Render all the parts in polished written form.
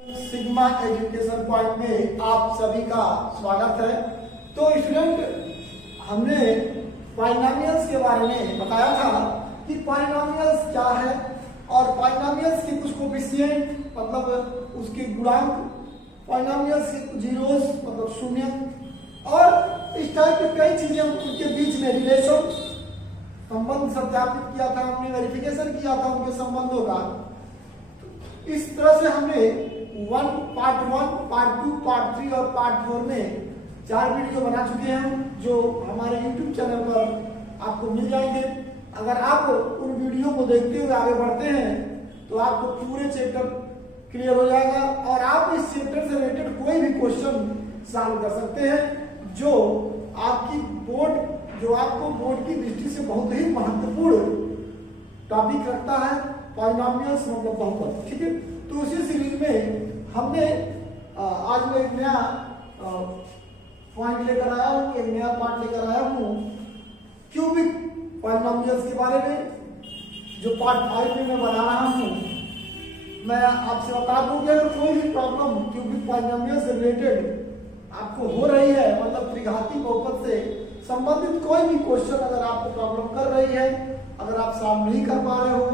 Sigma education point में आप सभी का स्वागत है। तो स्टूडेंट, हमने पॉलिनोमियल्स के बारे में बताया था कि पॉलिनोमियल्स क्या है और पॉलिनोमियल्स के कुछ कोफिशिएंट मतलब उसके गुणांक, पॉलिनोमियल्स के जीरोस मतलब शून्य, और इस टाइप की कई चीजें उनके बीच में रिलेशन संबंध सत्यापित किया था, हमने वेरिफिकेशन किया था उनके संबंधों का। इस तरह से हमने पार्ट 1, पार्ट 2, पार्ट 3 और पार्ट 4 में 4 वीडियो बना चुके हैं जो हमारे YouTube चैनल पर आपको मिल जाएंगे। अगर आप उन वीडियो को देखते हुए आगे बढ़ते हैं तो आपको पूरे चैप्टर क्लियर हो जाएगा और आप इस चैप्टर से रिलेटेड कोई भी क्वेश्चन सॉल्व कर सकते हैं जो आपको बोर्ड की दृष्टि से बहुत ही महत्वपूर्ण टॉपिक रखता है, पॉलिनोमियल्स मतलब बहुपद। ठीक है, तो उसी सीरीज में हमने आज मैं एक नया पॉइंट लेकर आया हूँ, एक नया पार्ट लेकर आया हूँ क्यूबिक पॉलिनोमियल्स के बारे में, जो पार्ट 5 में मैं बना रहा हूँ। मैं आपसे बता दूं कि अगर कोई भी प्रॉब्लम क्यूबिक पॉलिनोमियल से रिलेटेड आपको हो रही है, मतलब त्रिघाती बहुपद से संबंधित कोई भी क्वेश्चन अगर आपको प्रॉब्लम कर रही है, अगर आप सॉल्व नहीं कर पा रहे हो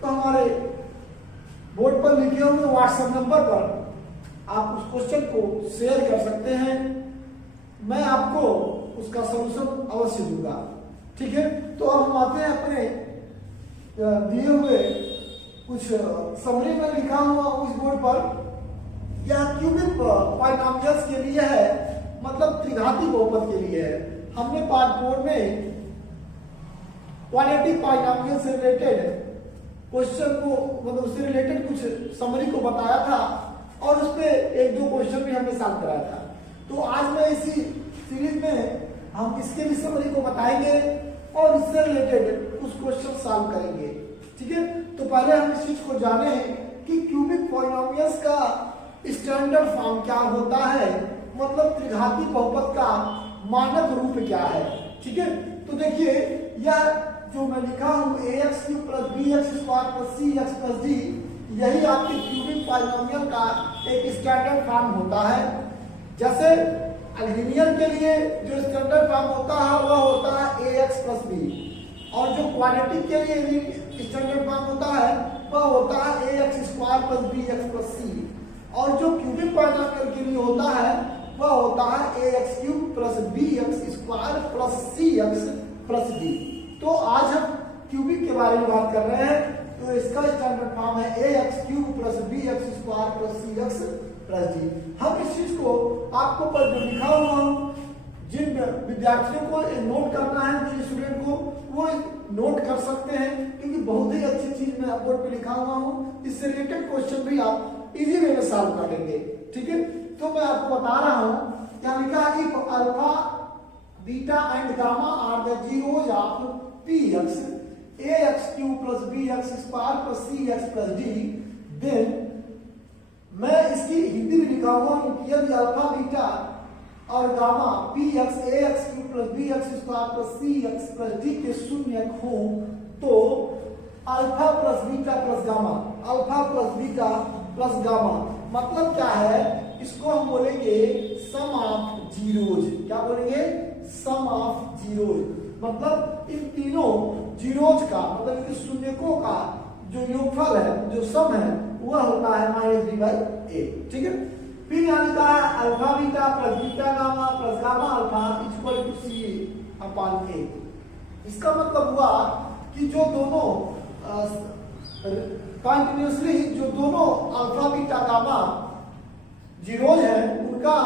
तो हमारे बोर्ड पर लिखे हुए व्हाट्सएप नंबर पर आप उस क्वेश्चन को शेयर कर सकते हैं। मैं आपको उसका सलूशन अवश्य दूंगा। ठीक है, तो अब हम आते हैं अपने दिए हुए कुछ समरी में लिखा हुआ उस बोर्ड पर। यह क्यूबिक पॉलिनोमियल्स के लिए है, मतलब त्रिघाती बहुपद के लिए है। हमने पार्ट 4 में क्वाड्रेटिक पॉलिनोमियल से रिलेटेड क्वेश्चन को मतलब उससे रिलेटेड कुछ समरी को बताया था और उस पे 1-2 क्वेश्चन भी हमने सॉल्व कराया था। तो आज मैं इसी सीरीज में हम इसके भी समरी को बताएंगे और इससे रिलेटेड कुछ क्वेश्चन सॉल्व करेंगे। ठीक है, तो पहले हम इस चीज को जाने कि क्यूबिक पॉलिनोमियल्स का स्टैंडर्ड फॉर्म क्या होता है, मतलब त्रिघाती बहुपद का मानक रूप क्या है। ठीक है, तो देखिए यह जो मैं लिखा हूं ax³ + bx² + cx + d, यही आपके क्यूबिक पॉलिनोमियल का एक स्टैंडर्ड फॉर्म होता है। जैसे लिनियर के लिए जो स्टैंडर्ड फॉर्म होता है वह होता है ax + b, और जो क्वाड्रेटिक के लिए स्टैंडर्ड फॉर्म होता है वह होता है ax² + bx + c, और जो क्यूबिक पॉलिनोमियल के लिए होता है वह होता है ax³ + bx² + cx + d। तो आज हम क्यूबिक के बारे में बात कर रहे हैं। तो इसका स्टैंडर्ड फॉर्म है ax³ + bx² + cx + d। हम इस चीज को आपको पर जो लिखा हुआ हूँ, जिन विद्यार्थियों को नोट करना है, जिन स्टूडेंट को, वो नोट कर सकते हैं क्योंकि बहुत ही अच्छी चीज मैं बोर्ड पे लिखा हुआ हूँ। इससे रिलेटेड क्वेश्चन भी आप इजी वे में सॉल्व कर लेंगे। ठीक है, तो मैं आपको बता रहा हूँ, क्या लिखा है, if alpha, beta and gamma are the zeros of px, ax³ + bx² + cx + d, then मैं इसकी हिंदी में लिखा हुआ हूँ कि यदि अल्फा, बीटा और gamma px, ax³ + bx² + cx + d के शून्य हो तो alpha + beta + gamma, alpha + beta + gamma मतलब क्या है, इसको हम बोलेंगे सम ऑफ जीरोज। क्या बोलेंगे? सम ऑफ जीरोज, मतलब इन तीनों जीरोज का मतलब इन शून्यकों का जो योगफल है, जो सम है, वह होता है -3/a। ठीक है, फिर यहाँ लिखा है alpha beta + beta gamma + gamma alpha = c/a। इसका मतलब हुआ कि जो दोनों कंटिन्यूअसली जो दोनों अल्फा बीटा गामा जीरोज है उनका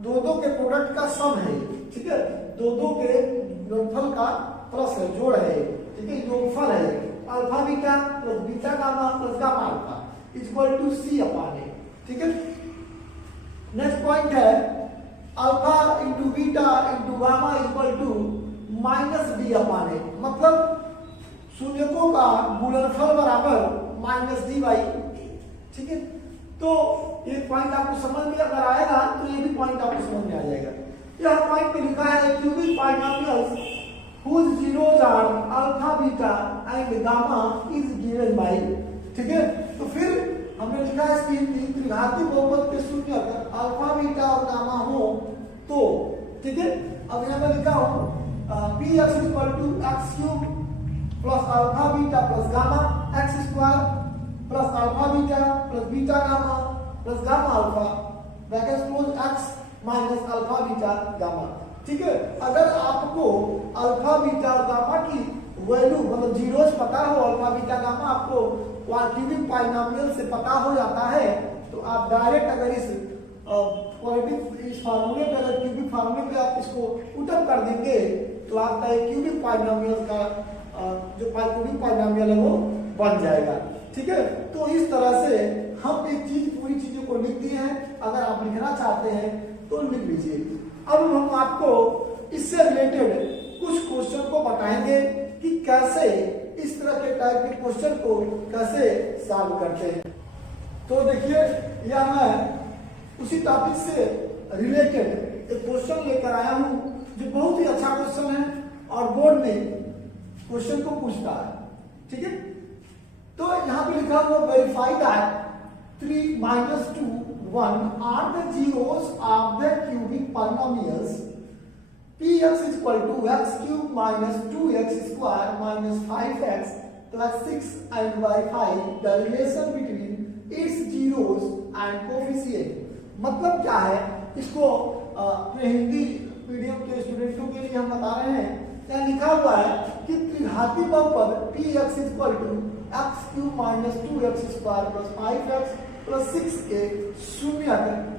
दो के प्रोडक्ट का सम है। ठीक है, दो के योगफल का प्लस है, जोड़ है। ठीक है, योगफल है alpha beta + beta gamma + gamma alpha = c/a। ठीक है, नेक्स्ट पॉइंट है अल्फा × बीटा × गामा = -d/a, मतलब शून्यकों का गुणनफल बराबर -d/a। ठीक है, तो ये पॉइंट आपको समझ में अगर आएगा तो ये भी पॉइंट आपको समझ में आ जाएगा। यह पॉइंट पे लिखा है cubic polynomials whose zeros are alpha, beta and gamma is given by। ठीक है, तो फिर हमने लिखा है इसकी त्रिघाती बहुपद के शून्य अल्फा बीटा और गामा हो तो ठीक है। अब यहाँ मैं लिखा हूँ P X equal to X cube plus alpha beta plus gamma X square plus alpha beta plus beta gamma plus gamma alpha bracket close X minus alpha beta gamma. ठीक है, अगर आपको अल्फा बीटा और gamma की value मतलब zeros पता हो, alpha beta gamma आपको क्यूबिक पॉलिनोमियल से पता हो जाता है, तो आप डायरेक्ट अगर इस फार्मूले पे अगर क्यूबिक फार्मूले पे आप इसको पुटअप कर देंगे तो आपका एक क्यूबिक पॉलिनोमियल का जो क्यूबिक पॉलिनोमियल है वो बन जाएगा। ठीक है, तो इस तरह से हम एक चीज पूरी चीजों को लिख दिए हैं। अगर आप लिखना चाहते हैं तो लिख लीजिए। अब हम आपको इससे रिलेटेड कुछ क्वेश्चन को बताएंगे कि कैसे इस तरह के टाइप के क्वेश्चन को कैसे सॉल्व करते हैं। तो देखिए, यह मैं उसी टॉपिक से रिलेटेड एक क्वेश्चन लेकर आया हूं जो बहुत ही अच्छा क्वेश्चन है और बोर्ड में क्वेश्चन को पूछता है। ठीक है, तो यहाँ पे लिखा हुआ verify that 3 minus 2 1 are the zeros of the cubic polynomials px is equal to x cube minus 2x square minus 5x plus 6 and verify the relation between its zeros and coefficient। मतलब क्या है, इसको अपने Hindi medium के स्टूडेंटों के लिए हम बता रहे हैं। क्या लिखा हुआ है कि त्रिघाती बहुपद px is equal to x cube minus 2x square plus 5x plus 6 के शून्य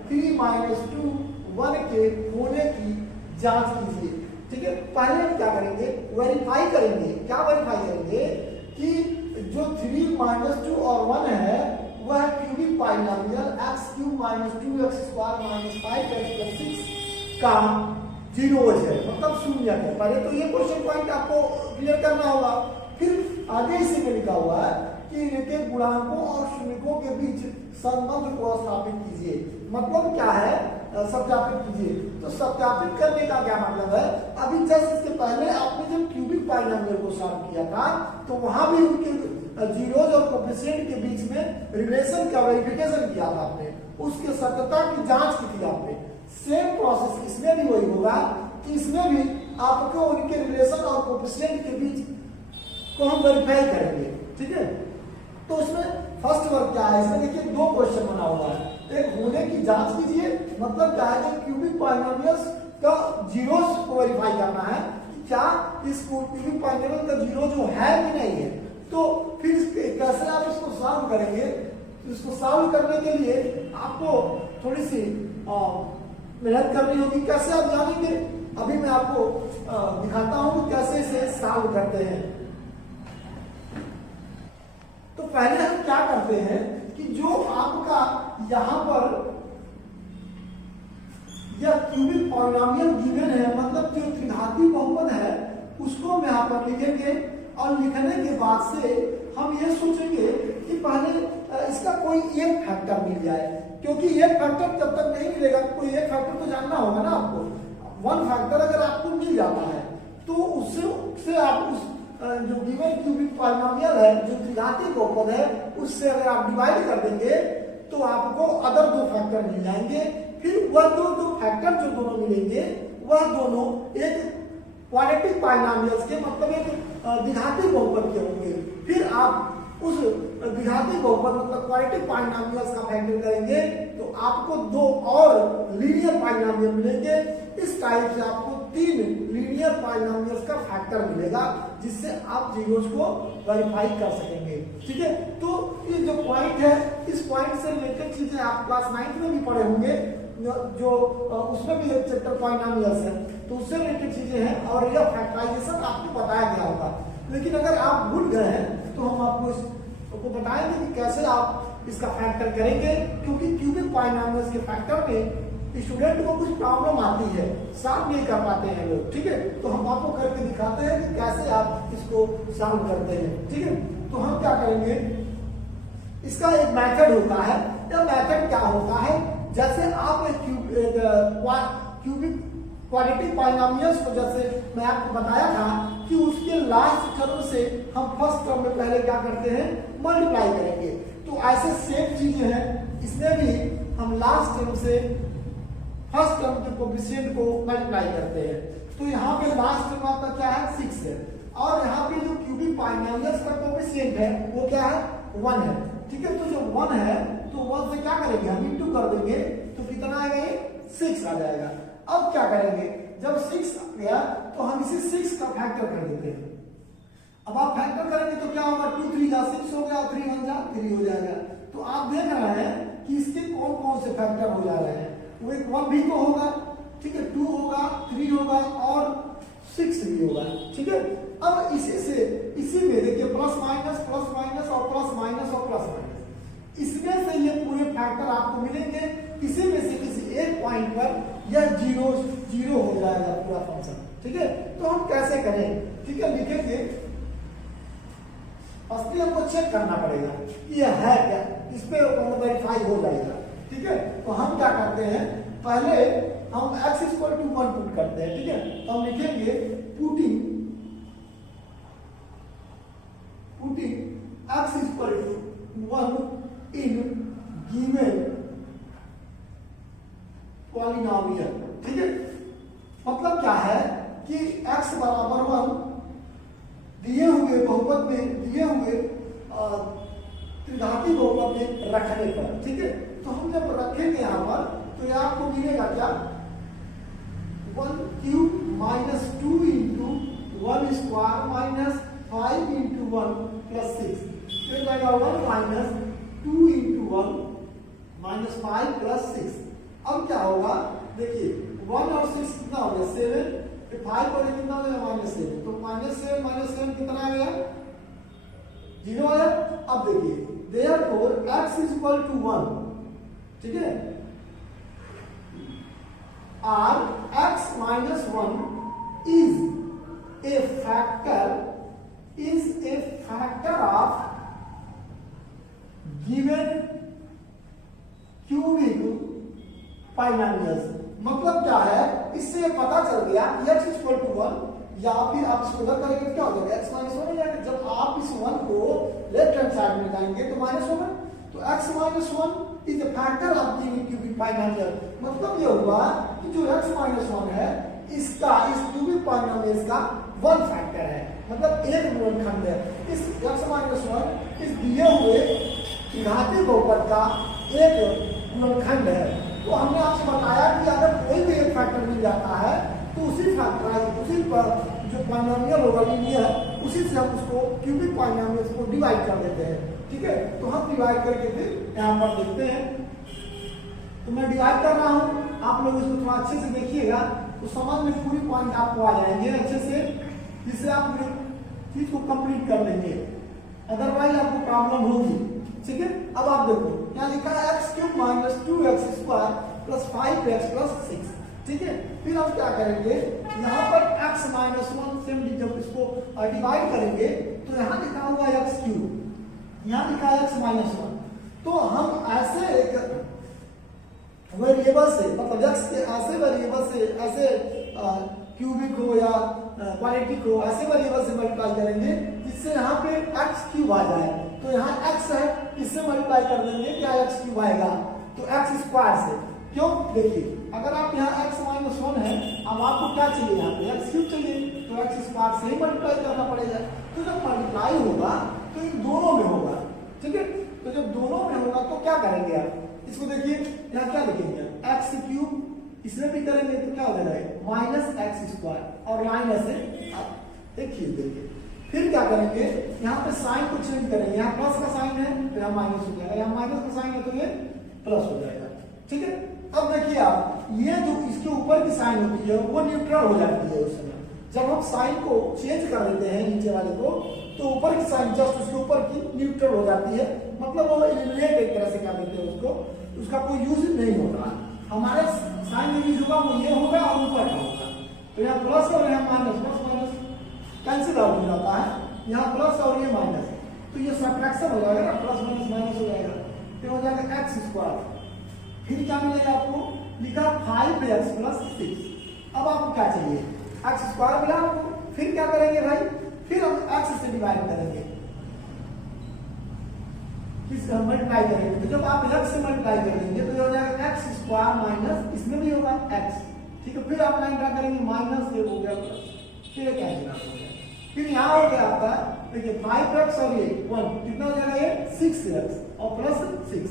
3 minus 2 1 के होने की जांच कीजिए। ठीक है, पहले हम क्या करेंगे, वेरीफाई करेंगे। क्या वेरीफाई करेंगे कि जो 3 minus 2 और 1 है वह cubic polynomial x cube minus 2x square minus 5x plus 6 का जीरोज है, मतलब शून्य है। पहले तो ये क्वेश्चन पॉइंट आपको क्लियर करना होगा। फिर आगे इसी में लिखा हुआ है कि इनके गुणांकों और शून्यकों के बीच संबंध को स्थापित कीजिए। मतलब क्या है, सत्यापित कीजिए। तो सत्यापित करने का क्या मतलब है, अभी जस्ट इसके पहले आपने जब क्यूबिक पॉलिनोमियल को सॉल्व किया था तो वहां भी उनके जीरोज और कोएफिशिएंट के बीच में रिलेशन का वेरिफिकेशन किया था आपने, उसके सत्यता की जांच की थी आपने। सेम प्रोसेस इसमें भी वही होगा कि इसमें भी आपको उनके रिलेशन और कोएफिशिएंट के बीच को हम वेरीफाई करेंगे। ठीक है, तो इसमें फर्स्ट वर्क क्या है, इसमें देखिए 2 क्वेश्चन बना हुआ है। एक होने की जांच कीजिए, मतलब क्या है कि क्यूबिक पॉलिनोमियल्स का जीरोस को वेरीफाई करना है कि क्या इस क्यूबिक पॉलिनोमियल का जीरो जो है कि नहीं है। तो फिर कैसे आप इसको सॉल्व करेंगे, इसको सॉल्व करने के लिए आपको थोड़ी सी मेहनत करनी होगी। कैसे आप जानेंगे, अभी मैं आपको दिखाता हूं कि कैसे इसे सॉल्व करते हैं। तो पहले हम क्या करते हैं कि जो आपका यहां पर यह क्यूबिक पॉलिनोमियल गिवन है, मतलब जो त्रिघाती बहुपद है उसको हम यहां पर लिखेंगे और लिखने के बाद से हम ये सोचेंगे कि पहले इसका कोई एक फैक्टर मिल जाए, क्योंकि एक फैक्टर जब तक नहीं मिलेगा, कोई एक फैक्टर तो जानना होगा ना आपको। वन फैक्टर अगर आपको मिल जाता है तो उससे आप उस जो गिवन क्यूबिक पॉलिनोमियल है, जो त्रिघाती बहुपद है, उससे अगर आप डिवाइड कर देंगे तो आपको अदर 2 फैक्टर मिल जाएंगे। फिर वह दो फैक्टर जो दोनों मिलेंगे वह दोनों एक क्वाड्रेटिक पॉलिनोमियल्स के, मतलब एक द्विघाती बहुपद के होंगे। फिर आप उस द्विघाती बहुपद मतलब क्वाड्रेटिक पॉलिनोमियल्स का फैक्टर करेंगे तो आपको 2 और लीनियर पॉलिनोमियल मिलेंगे। इस टाइप से आपको 3 लीनियर पॉलिनोमियल्स का फैक्टर मिलेगा, जिससे आप जीरोस को वेरीफाई कर सकेंगे। ठीक है, तो ये जो पॉइंट है, इस पॉइंट से रिलेटेड चीजें आप क्लास 9 में भी पढ़े होंगे, जो उसमें भी एक चैप्टर पॉलिनोमियल्स है, तो उससे रिलेटेड चीजें हैं और यह फैक्टराइजेशन आपको बताया गया होगा। लेकिन अगर आप भूल गए हैं तो हम आपको इसको बताएंगे कि कैसे आप इसका फैक्टर करेंगे, क्योंकि क्यूबिक पॉलिनोमियल्स के फैक्टर में स्टूडेंट को कुछ प्रॉब्लम आती है, सॉल्व नहीं कर पाते हैं लोग। ठीक है, तो हम आपको करके दिखाते हैं कि कैसे आप इसको सॉल्व करते हैं। ठीक है, तो हम क्या करेंगे, इसका एक मेथड होता है। यह मेथड क्या होता है, जैसे आप क्यूबिक क्वाड्रेटिक पॉलिनोमियल्स को, जैसे मैं आपको बताया था कि उसके लास्ट टर्म से हम फर्स्ट टर्म में पहले क्या करते हैं, मल्टीप्लाई करेंगे। तो ऐसे सेम चीजें हैं, इसमें भी हम लास्ट टर्म से फर्स्ट टर्म के कोएफिशिएंट को मल्टीप्लाई करते हैं। तो यहाँ पे लास्ट टर्म आपका क्या है 6 है, और यहाँ पे जो क्यूबिक बाइनोमियल्स का कोएफिशिएंट है वो क्या है 1 है। ठीक है, तो जो 1 है तो 1 से क्या करेंगे हम इंटू कर देंगे, तो कितना आएगा ये 6 आ जाएगा। अब क्या करेंगे, जब 6 आ गया तो हम इसे 6 का फैक्टर कर देते हैं। अब आप फैक्टर करेंगे तो क्या होगा, 2 3 जा 6 हो गया, 3 1 जा 3 हो जाएगा। तो आप देख रहे हैं कि इसके कौन कौन से फैक्टर हो जा रहे हैं, वो एक 1 भी तो होगा, ठीक है, 2 होगा, 3 होगा और 6 भी होगा। ठीक है, अब इसी में देखिए प्लस माइनस और प्लस माइनस और प्लस माइनस, इसमें से ये पूरे फैक्टर आपको मिलेंगे। इसी में से किसी एक पॉइंट पर यह जीरो हो जाएगा पूरा फंक्शन। ठीक है, तो हम कैसे करें, ठीक है, लिखेंगे असली हमको चेक करना पड़ेगा कि यह है क्या, इस पे वेरीफाई हो जाएगा। ठीक है, तो हम क्या करते हैं, पहले हम x इक्वल टू 1 पुट करते हैं। ठीक है, तो हम लिखेंगे putting x equal to 1 in given polynomial. ठीक है, मतलब क्या है कि x बराबर 1 दिए हुए बहुपद में, दिए हुए त्रिघाती बहुपद में रखने पर। ठीक है, तो हम जब रखेंगे यहाँ पर तो ये आपको मिलेगा क्या, 1 cube minus 2 into 1 square minus 5 into 1 plus 6, तो जाएगा 1 माइनस 2 इंटू 1 माइनस 5 प्लस 6। अब क्या होगा, देखिए 1 और 6 कितना हो गया 7, 5 और कितना हो गया -7, तो -7 कितना आ गया 0 आया। अब देखिए therefore x is equal to 1, ठीक है, और x minus 1 is a factor of given cubic polynomials। मतलब क्या है, इससे पता चल गया x इक्वल टू 1, या फिर आप इसको उधर करेंगे क्या हो जाएगा x माइनस 1 हो जाएगा। जब आप इस 1 को लेफ्ट हैंड साइड में लाएंगे तो माइनस होगा, तो x minus 1 is the factor of given cubic binomial. मतलब ये हुआ कि जो x माइनस 1 है इसका इस क्यूबिक बाइनोमियल का 1 फैक्टर है, मतलब एक गुणनखंड है। इस x माइनस 1 इस दिए हुए त्रिघाती बहुपद का एक गुणनखंड है। तो हमने आपसे बताया कि अगर कोई भी एक फैक्टर मिल जाता है तो उसी फैक्टराइज, उसी पर जो पॉलिनोमियल होगा लीनियर, उसी से हम उसको क्यूबिक पॉलिनोमियल्स को डिवाइड कर देते हैं। ठीक है, तो हम डिवाइड करके फिर यहाँ पर देखते हैं। तो मैं डिवाइड कर रहा हूँ, आप लोग इसको थोड़ा अच्छे से देखिएगा तो समझ में पूरी पॉइंट आपको आ जाएंगे अच्छे से, जिससे आप चीज को कंप्लीट कर लेंगे, अदरवाइज आपको प्रॉब्लम होगी। ठीक है, अब आप देखो यहाँ लिखा है x cube minus 2x square plus 5x plus 6। ठीक है, फिर हम क्या करेंगे, यहाँ पर x माइनस 1 से जब इसको डिवाइड करेंगे तो यहाँ लिखा हुआ है x क्यूब, यहाँ लिखा है x माइनस 1। तो हम ऐसे एक वेरिएबल से, मतलब x के ऐसे वेरिएबल से, ऐसे क्यूबिक हो या क्वाड्रेटिक हो, ऐसे वेरिएबल से मल्टीप्लाई करेंगे जिससे यहाँ पे x क्यूब आ जाए। तो यहाँ x है, इससे मल्टीप्लाई कर देंगे, क्या x क्यूब आएगा, तो x स्क्वायर से। क्यों, देखिए अगर आप यहाँ x माइनस 1 है, अब आपको क्या चाहिए, यहाँ पे x क्यूब चाहिए, तो x स्क्वायर से ही मल्टीप्लाई करना पड़ेगा। तो जब मल्टीप्लाई होगा तो इन दोनों में होगा। ठीक है, तो जब दोनों में होगा तो क्या करेंगे आप, इसको देखिए यहाँ क्या लिखेंगे, x क्यूब, इसमें भी करेंगे तो क्या हो जाएगा माइनस x स्क्वायर, और माइनस है एक खींच देंगे। फिर क्या करेंगे, यहाँ पे साइन को चेंज करेंगे, यहाँ प्लस का साइन है तो यहाँ माइनस हो जाएगा, यहाँ माइनस का साइन है तो ये प्लस हो जाएगा। ठीक है, अब देखिए आप, ये जो इसके ऊपर की साइन होती है वो न्यूट्रल हो जाती है उस समय। जब हम साइन को चेंज कर देते हैं नीचे वाले को, तो ऊपर की साइन जस्ट उसके ऊपर की न्यूट्रल हो जाती है, मतलब वो एलिमिनेट एक तरह से कर देते हैं उसको, उसका कोई यूज नहीं होगा। हमारे साइन में यूज होगा वो ये होगा और ऊपर का होगा। तो यहाँ प्लस और यहाँ minus, plus minus cancel out हो जाता है, यहाँ प्लस और ये माइनस, तो ये सब्ट्रैक्शन हो जाएगा ना, प्लस माइनस माइनस हो जाएगा, फिर हो जाएगा x स्क्वायर। फिर क्या मिलेगा आपको, लिखा 5x प्लस 6। अब आपको क्या चाहिए, x स्क्वायर मिला आपको, फिर क्या करेंगे भाई, फिर हम x से डिवाइड करेंगे, इस मल्टीप्लाई करेंगे, तो जब आप x से मल्टीप्लाई करेंगे तो ये हो जाएगा x स्क्वायर माइनस इसमें भी होगा x, ठीक है। फिर आप लाइन ड्रा करेंगे, माइनस ये हो गया प्लस, फिर ये कैंसिल आउट हो गया। फिर यहाँ हो गया आपका देखिए 5x और ये 1 कितना हो जाएगा, ये 6x और प्लस 6,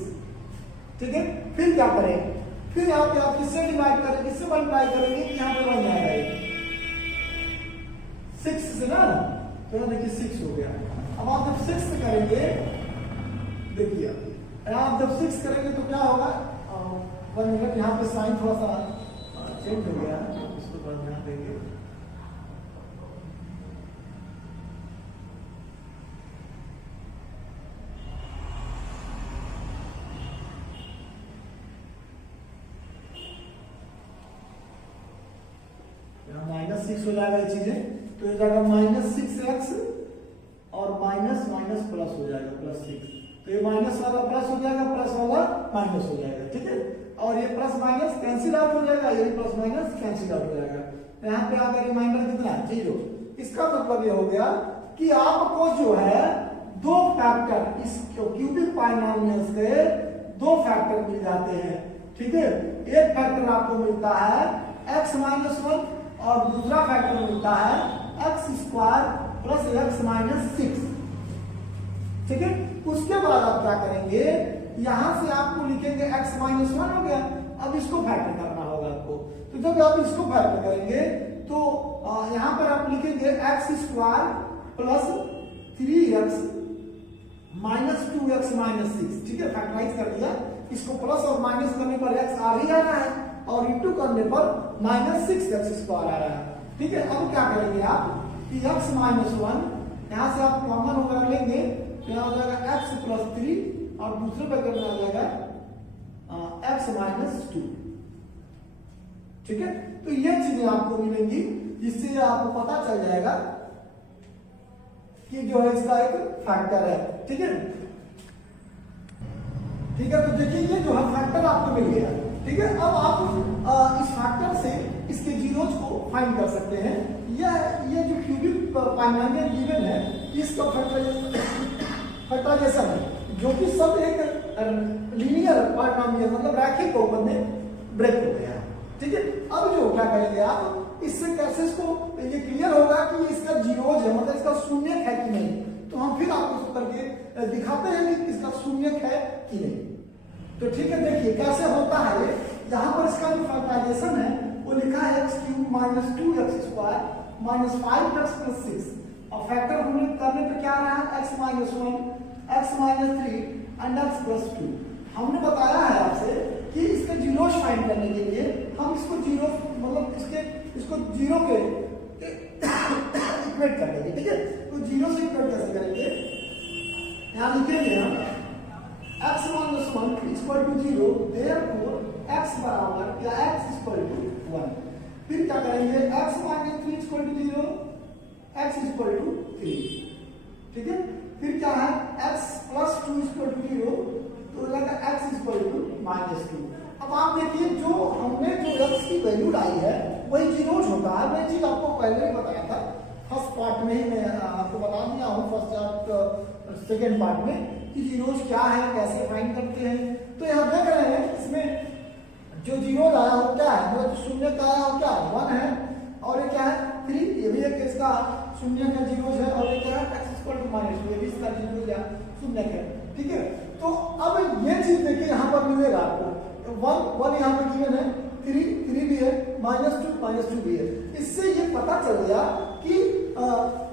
ठीक है। फिर क्या करेंगे, फिर यहाँ पे आप किससे डिवाइड करेंगे, किससे मल्टीप्लाई करेंगे, यहाँ पे बन जाएगा ये 6 से ना, तो यहाँ देखिए 6 हो गया। अब आप जब 6 से करेंगे, देखिए आप जब 6 करेंगे तो क्या होगा, 1 मिनट, यहाँ पे साइन थोड़ा सा चेंज हो गया, इसको थोड़ा ध्यान देंगे। -6 हो जाएगा ये चीजें, तो ये जाएगा -6x और माइनस माइनस प्लस हो जाएगा +6, तो ये माइनस वाला प्लस हो जाएगा, प्लस वाला माइनस हो जाएगा, ठीक है। और ये प्लस माइनस कैंसिल आउट हो जाएगा, ये प्लस माइनस कैंसिल आउट हो जाएगा। यहाँ पे आकर रिमाइंडर कितना, 0। इसका मतलब ये हो गया कि आपको जो है दो फैक्टर इस क्यूबिक बाइनोमियल्स के दो फैक्टर मिल जाते हैं, ठीक है। एक फैक्टर आपको मिलता है x-1 और दूसरा फैक्टर मिलता है x square plus x minus 6, ठीक है। उसके बाद आप क्या करेंगे, यहां से आपको लिखेंगे x माइनस 1 हो गया, अब इसको फैक्टर करना होगा आपको। तो जब आप इसको फैक्टर करेंगे तो यहां पर आप लिखेंगे x square plus 3x minus 2x minus 6, ठीक है। फैक्टराइज कर दिया, इसको प्लस और माइनस करने पर x आ ही आना है और इंटू करने पर -6x स्क्वायर आ रहा है, ठीक है। अब क्या करेंगे आप कि x माइनस 1 यहां से आप कॉमन होकर लेंगे, तो यहां हो जाएगा x प्लस 3 और दूसरे पैकेट में आ जाएगा x माइनस 2, ठीक है। तो ये चीजें आपको मिलेंगी, जिससे आपको पता चल जाएगा कि जो है इसका एक फैक्टर है, ठीक है, ठीक है। तो देखिए ये जो है फैक्टर आपको मिल गया, ठीक है। अब आप इस फैक्टर से इसके जीरोज को फाइंड कर सकते हैं। ये जो क्यूबिक बाइनोमियल गिवन है, इसका फैक्टराइजेशन है, जो कि सब एक लीनियर बाइनोमियल मतलब रैखिक बहुपद में ब्रेक हो गया, ठीक है। अब जो क्या करेंगे आप, इससे कैसे इसको ये क्लियर होगा कि इसका जीरोज है, मतलब इसका शून्य है कि नहीं, तो हम फिर आपको इसको करके दिखाते हैं कि इसका शून्य है कि नहीं। तो ठीक है, देखिए कैसे होता है ये। यहाँ पर इसका जो फैक्टराइजेशन है वो लिखा है x³ minus 2x square minus 5x plus 6, और फैक्टर हमने करने पे क्या रहा है x minus 1, x minus 3 and x plus 2। हमने बताया है आपसे कि इसके जीरोस फाइंड करने के लिए हम इसको जीरो मतलब इसको जीरो के इक्वेट कर देंगे, ठीक है। तो जीरो से इक्वेट कैसे करेंगे, यहाँ लिखेंगे हम x minus 1 equal to 0, therefore x बराबर या x इक्वल टू 1। फिर क्या करेंगे, x minus 3 equal to 0, x equal to 3, ठीक है। फिर क्या है x प्लस 2 इक्वल टू 0, तो लगा x इक्वल टू माइनस 2। अब आप देखिए जो हमने जो x की वैल्यू लाई है वही जीरोज होता है। मैं चीज आपको पहले ही बताया था, फर्स्ट पार्ट में ही मैं आपको बता दिया हूँ, फर्स्ट और सेकेंड पार्ट में कि जीरोज क्या है, कैसे फाइंड करते हैं। तो यहाँ देख रहे हैं इसमें जो जीरोज आया हो क्या है, मतलब जो शून्य का आया हो क्या 1 है, और ये क्या है 3, ये भी एक इसका शून्य का जीरोज है, और ये क्या है x इक्वल टू माइनस 2, ये भी इसका जीरोज है शून्य है, ठीक है। तो अब ये चीज देखिए यहाँ पर मिलेगा आपको 1 यहाँ पे गिवन है, 3 भी है, -2 भी है। इससे ये पता चल गया कि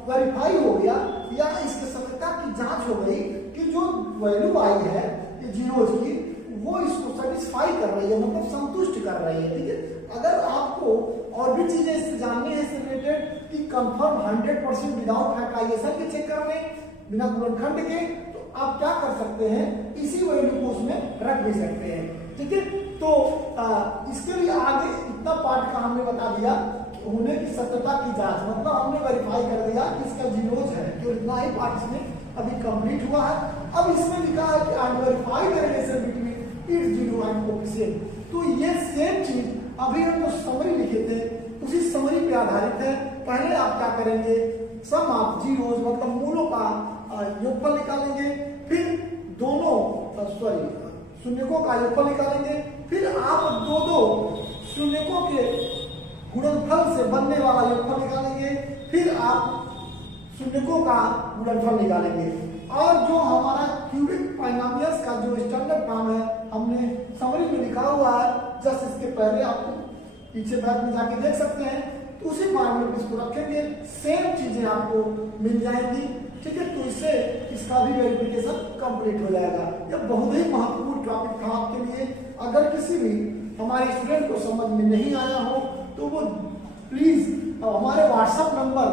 वेरीफाई हो गया या इसके सत्यता की जांच हो गई कि जो वैल्यू आई है ये जीरोज की वो इसको सेटिस्फाई कर रही है, मतलब संतुष्ट कर रही है, ठीक है। अगर आपको और भी चीजें इससे जाननी है इससे रिलेटेड कि कंफर्म 100% विदाउट फैक्टराइजेशन के चेक कर लें बिना गुणनखंड के, तो आप क्या कर सकते हैं, इसी वैल्यू को उसमें रख भी सकते हैं, ठीक है। तो इसके लिए आगे इतना पार्ट का हमने बता दिया होने की सत्यता की जांच, मतलब हमने वेरीफाई कर दिया कि इसका जीरोज है, जो इतना ही पार्ट इसमें अभी कंप्लीट हुआ है। अब इसमें लिखा है कि आई verify the relation between its zero and coefficient. तो ये सेम चीज अभी हम जो समरी लिखे थे उसी समरी पे आधारित है। पहले आप क्या करेंगे, सम ऑफ जीरोज मतलब मूलों का योगफल निकालेंगे, फिर दोनों शून्यकों का योगफल निकालेंगे। फिर आप दो दो शून्यकों के गुणनफल से बनने वाला योगफल निकालेंगे। फिर आप शून्यकों का गुणनफल निकालेंगे। और जो हमारा क्यूबिक पॉलिनोमियल्स का जो स्टैंडर्ड फॉर्म है हमने समरी में लिखा हुआ है, जस्ट इसके पहले आप पीछे बैग में जाके देख सकते हैं, तो उसी फॉर्म में इसको रखेंगे, सेम चीजें आपको मिल जाएंगी। ठीक है, तो इससे इसका भी वेरिफिकेशन कंप्लीट हो जाएगा। यह बहुत ही महत्वपूर्ण टॉपिक था आपके लिए। अगर किसी भी हमारे स्टूडेंट को समझ में नहीं आया हो तो वो प्लीज हमारे व्हाट्सएप नंबर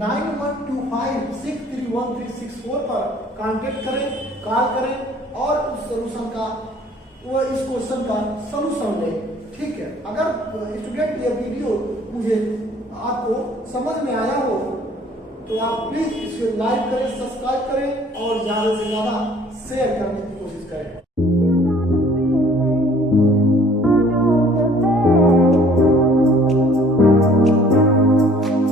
9125631364 पर कांटेक्ट करें, कॉल करें और उस सोल्यूशन का इस क्वेश्चन का सोल्यूशन लें। ठीक है, अगर स्टूडेंट ये वीडियो मुझे आपको समझ में आया हो तो आप प्लीज इसे लाइक करें, सब्सक्राइब करें और ज्यादा से ज्यादा शेयर करने की कोशिश करें।